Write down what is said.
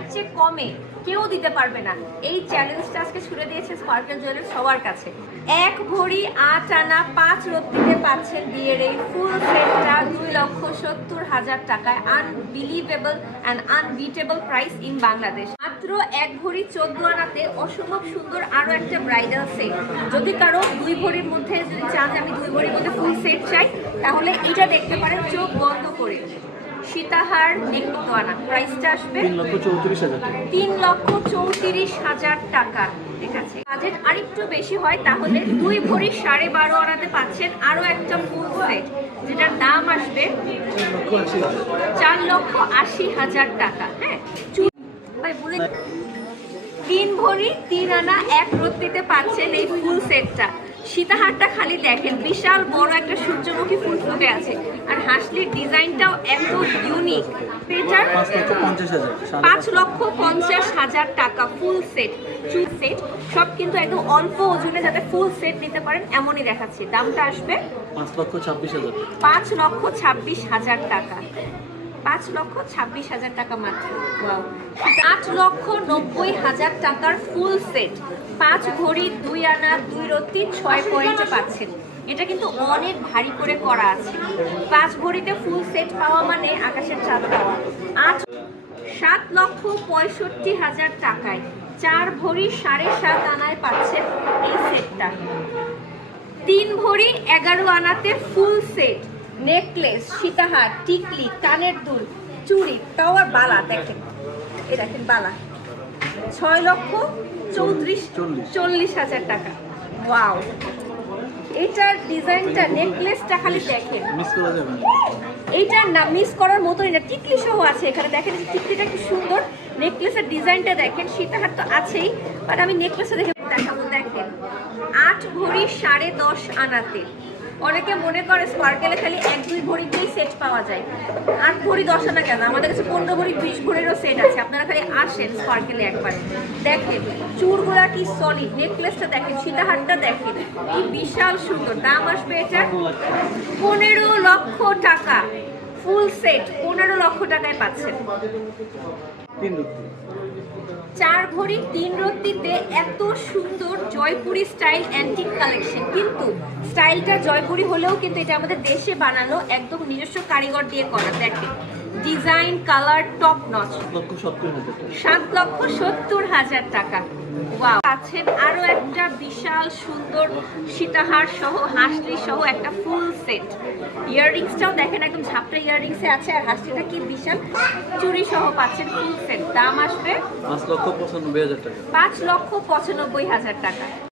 এর চেয়ে কমে কেউ দিতে পারবে না। এই চ্যালেঞ্জটা আজকে ছুড়ে দিয়েছে স্পার্কেল জুয়েলার্স সবার কাছে। এক ভরি আট আনা পাঁচ রত্তিতে পাচ্ছেন বিয়ের এই ফুল সেটটা দুই লক্ষ সত্তর হাজার টাকায় unbelievable and unbeatable price in Bangladesh মাত্র এক ভরি চোদ্দ আনাতে অসম্ভব সুন্দর আরও একটা ব্রাইডাল সেট যদি কারও দুই ভরির মধ্যে যদি চান আমি দুই ভরির মধ্যে ফুল সেট চাই, তাহলে এটা দেখতে পারেন, চোখ বন্ধ করে। সীতাহার নেকটো আনা। প্রাইসটা আসবে তিন লক্ষ চৌত্রিশ হাজার টাকা। তিন লক্ষ চৌত্রিশ হাজার টাকা। ঠিক আছে। বাজেট আরেকটু বেশি হয় তাহলে দুই ভরি সাড়ে বারো আনাতে পাচ্ছেন আরও একটা ফুল সেট যেটার দাম আসবে চার লক্ষ আশি হাজার টাকা। হ্যাঁ? ভাই বলে তিন ভরি তিন আনা এক রত্তিতে পাচ্ছেন এই ফুল সেটটা সীতাহারটা খালি দেখেন বিশাল বড় একটা সূর্যমুখী ফুল ফুটে আছে। আর হাসলির ডিজাইনটাও এত ইউনিক এটার পাঁচ লক্ষ পঞ্চাশ হাজার টাকা ফুল সেট চুল সেট সব কিন্তু একদম অল্প ওজনে যাতে ফুল সেট নিতে পারেন এমনই দেখাচ্ছি। দামটা আসবে পাঁচ লক্ষ ছাব্বিশ হাজার। পাঁচ লক্ষ ছাব্বিশ হাজার টাকা। পাঁচ লক্ষ ছাব্বিশ হাজার টাকা মাত্র। আট লক্ষ নব্বই হাজার টাকার ফুল সেট পাঁচ ভরি দুই আনা, দুই রত্তি, ছয় পয়েন্টে পাচ্ছেন। এটা কিন্তু অনেক ভারী করে করা আছে। পাঁচ ভরিতে ফুল সেট পাওয়া মানে আকাশের চাঁদ পাওয়া। আট সাত লক্ষ পঁয়ষট্টি হাজার টাকায়। চার ভরি সাড়ে সাত আনায় পাচ্ছেন এই সেটটা তিন ভরি এগারো আনাতে ফুল সেট নেকলেস সীতাহার টিকলি কানের দুল চুড়ি তাও আর বালা দেখেন। এ দেখেন বালা। ছয় লক্ষ চৌত্রিশ চল্লিশ। হাজার টাকা। ওয়াও। এটার ডিজাইনটা নেকলেসটা খালি দেখেন। এইটার না মিস করার মতোই না টিকলি সহ আছে এখানে। দেখেন এই টিকলিটা কি সুন্দর। নেকলেসের ডিজাইনটা দেখেন সীতাহার তো আছেই বাট আমি নেকলেসে দেখে দেখাবো। দেখেন আট ভরি সাড়ে দশ আনাতে। অনেকে মনে করে স্পার্কেলে খালি এক দুই ভরিতেই সেট পাওয়া যায়। আট ভরি দশ আনা কেন? আমাদের কাছে পনেরো ভরি বিশ ভরিরও সেট আছে। আপনারা খালি আসেন স্পার্কেলে একবার। দেখেন চুরগুলা কি সলিড নেকলেসটা দেখেন সীতাহারটা দেখেন কি বিশাল সুন্দর। দাম আসবে এটা পনেরো লক্ষ টাকা। ফুল সেট পনেরো লক্ষ টাকায় পাচ্ছেন। চার ভরি তিন রত্তিতে এত সুন্দর জয়পুরি স্টাইল অ্যান্টিক কালেকশন কিন্তু স্টাইলটা জয়পুরি হলেও কিন্তু এটা আমাদের দেশে বানানো একদম নিজস্ব কারিগর দিয়ে করা। দেখেন ডিজাইন কালার টপ নচ সাত লক্ষ সত্তর হাজার টাকা। আছেন আরও একটা বিশাল সুন্দর সীতাহার সহ হাসলি সহ একটা ফুল সেট ইয়াররিংসটাও দেখেন একদম ঝাপটা ইয়াররিংসে আছে আর হাসলিটা কি বিশাল? চুরি সহ পাচ্ছেন ফুল সেট দাম আসবে পাঁচ লক্ষ পঁচানব্বই হাজার টাকা। পাঁচ লক্ষ পঁচানব্বই হাজার টাকা।